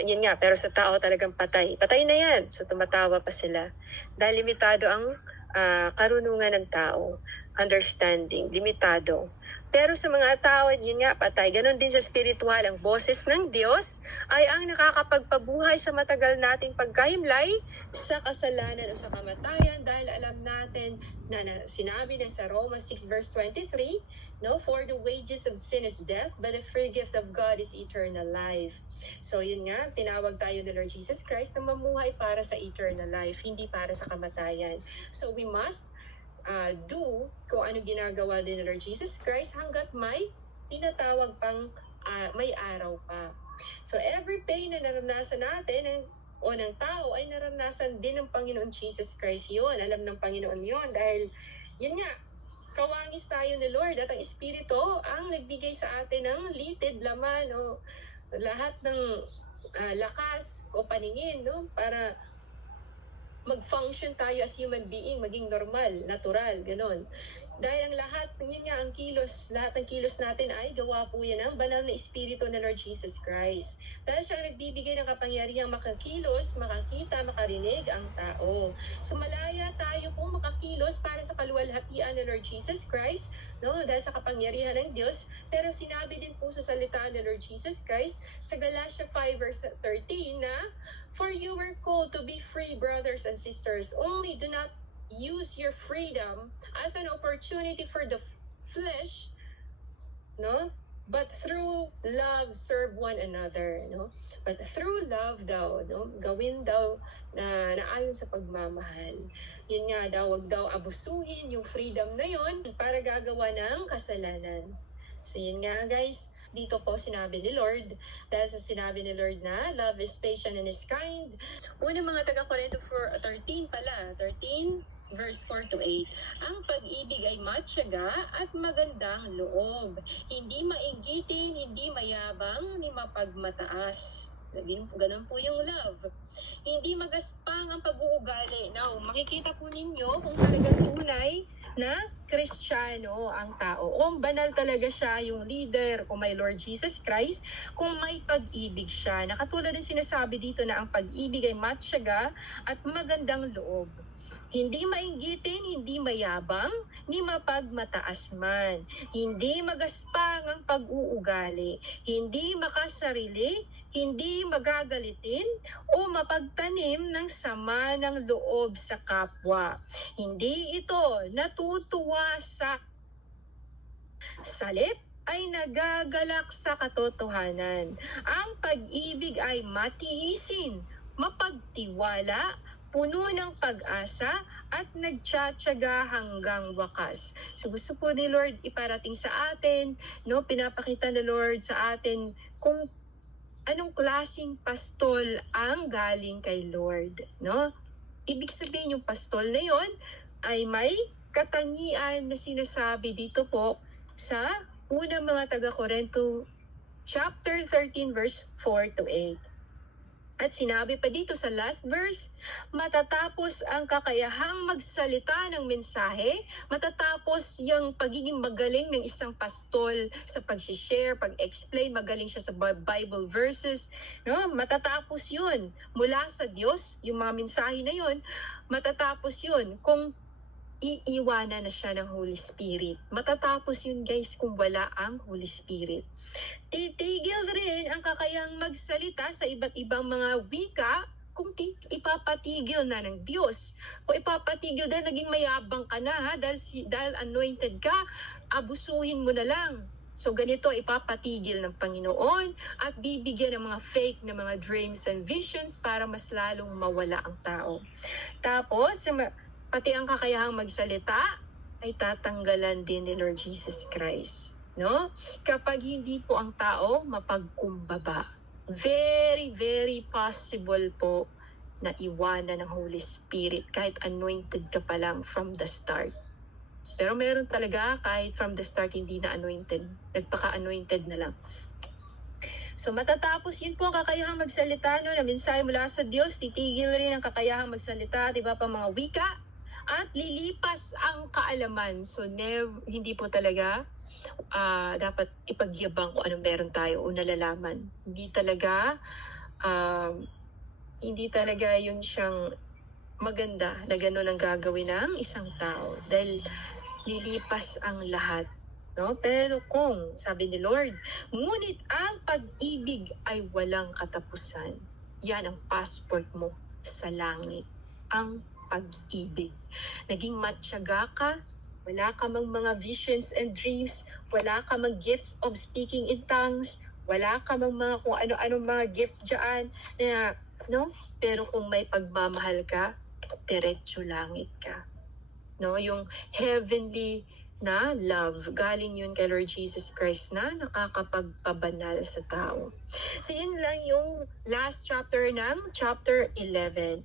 Yun nga, pero sa tao talagang patay. Patay na yan. So tumatawa pa sila. Dahil limitado ang karunungan ng tao. Understanding, limitado. Pero sa mga tao, yun nga, patay. Ganon din sa spiritual. Ang boses ng Diyos ay ang nakakapagpabuhay sa matagal nating pagkahimlay sa kasalanan o sa kamatayan, dahil alam natin na sinabi na sa Romans 6 verse 23, no, for the wages of sin is death, but the free gift of God is eternal life. So yun nga, tinawag tayo ni Lord Jesus Christ na mamuhay para sa eternal life, hindi para sa kamatayan. So we must do kung ano ginagawa din ni Lord Jesus Christ hanggat may tinatawag pang may araw pa. So every pain na naranasan natin o ng tao ay naranasan din ng Panginoon Jesus Christ yun. Alam ng Panginoon yun dahil yun nga, kawangis tayo ni Lord at ang Espiritu ang nagbigay sa atin ng litid, laman o lahat ng lakas o paningin, no, para mag-function tayo as human being, maging normal, natural, ganon. Dahil ang lahat, yun nga, lahat ng kilos natin ay gawa po yan ng banal na Espiritu ng Lord Jesus Christ. Dahil siya ang nagbibigay ng kapangyarihang makakilos, makakita, makarinig ang tao. So malaya tayo po makakilos para sa kaluwalhatian ng Lord Jesus Christ, no? Dahil sa kapangyarihan ng Diyos. Pero sinabi din po sa salita ng Lord Jesus Christ sa Galatia 5 verse 13 na, for you were called to be free, brothers and sisters. Only do not use your freedom as an opportunity for the flesh, no? But through love, serve one another, no? But through love daw, no? Gawin daw na naayon sa pagmamahal. Yun nga daw, wag daw abusuhin yung freedom na yon para gagawa ng kasalanan. So yun nga guys, dito po sinabi ni Lord, dahil sa sinabi ni Lord na love is patient and is kind. Unang mga taga-Corinto 13 pala, 13 verse 4 to 8. Ang pag-ibig ay matyaga at magandang loob. Hindi mainggitin, hindi mayabang, ni mapagmataas. Ganun po yung love. Hindi magaspang ang pag-uugali. Now, makikita po ninyo kung talagang tunay na Kristiyano ang tao. Kung banal talaga siya, yung leader, kung may Lord Jesus Christ, kung may pag-ibig siya. Nakatulad ng sinasabi dito na ang pag-ibig ay matyaga at magandang loob. Hindi mainggitin, hindi mayabang, ni mapagmataas man. Hindi magaspang ang pag-uugali. Hindi makasarili, hindi magagalitin, o mapagtanim ng sama ng loob sa kapwa. Hindi ito natutuwa sa salip, ay nagagalak sa katotohanan. Ang pag-ibig ay matiisin, mapagtiwala, puno ng pag-asa, at nagtsatsaga hanggang wakas. So gusto po ni Lord iparating sa atin, no, pinapakita ni Lord sa atin kung anong klaseng pastol ang galing kay Lord, no? Ibig sabihin yung pastol na yon ay may katangian na sinasabi dito po sa unang mga taga-Corinto chapter 13 verse 4 to 8. At sinabi pa dito sa last verse, matatapos ang kakayahang magsalita ng mensahe, matatapos yung pagiging magaling ng isang pastol sa pag-share, pag-explain, magaling siya sa Bible verses, no? Matatapos yun mula sa Diyos, yung mga mensahe na yun, matatapos yun kung iiwanan na siya ng Holy Spirit. Matatapos yun guys kung wala ang Holy Spirit. Titigil rin ang kakayang magsalita sa iba't ibang mga wika kung ipapatigil na ng Diyos. Kung ipapatigil dahil naging mayabang ka na, ha? Dahil anointed ka, abusuhin mo na lang. So ganito ipapatigil ng Panginoon at bibigyan ng mga fake na mga dreams and visions para mas lalong mawala ang tao. Tapos, pati ang kakayahang magsalita ay tatanggalan din ni Lord Jesus Christ, no? Kapag hindi po ang tao mapagkumbaba, very, very possible po na iwanan ng Holy Spirit kahit anointed ka pa lang from the start. Pero meron talaga kahit from the start hindi na anointed, nagpaka-anointed na lang. So matatapos yun po ang kakayahang magsalita, no, na mensahe mula sa Diyos, titigil rin ang kakayahang magsalita, di ba, pa mga wika, at lilipas ang kaalaman. So hindi po talaga dapat ipagyabang kung anong meron tayo o nalalaman. Hindi talaga hindi talaga yun siyang maganda na gano'n ang gagawin ng isang tao dahil lilipas ang lahat. No? Pero kung, sabi ni Lord, ngunit ang pag-ibig ay walang katapusan. Yan ang passport mo sa langit. Ang pag-ibig. Naging matyaga ka, wala ka mang mga visions and dreams, wala ka mang gifts of speaking in tongues, wala ka mang mga kung ano-anong mga gifts dyan, na, no? Pero kung may pagmamahal ka, diretso langit ka. No, yung heavenly na love, galing yun kay Lord Jesus Christ na nakakapagpabanal sa tao. So yun lang yung last chapter ng chapter 11.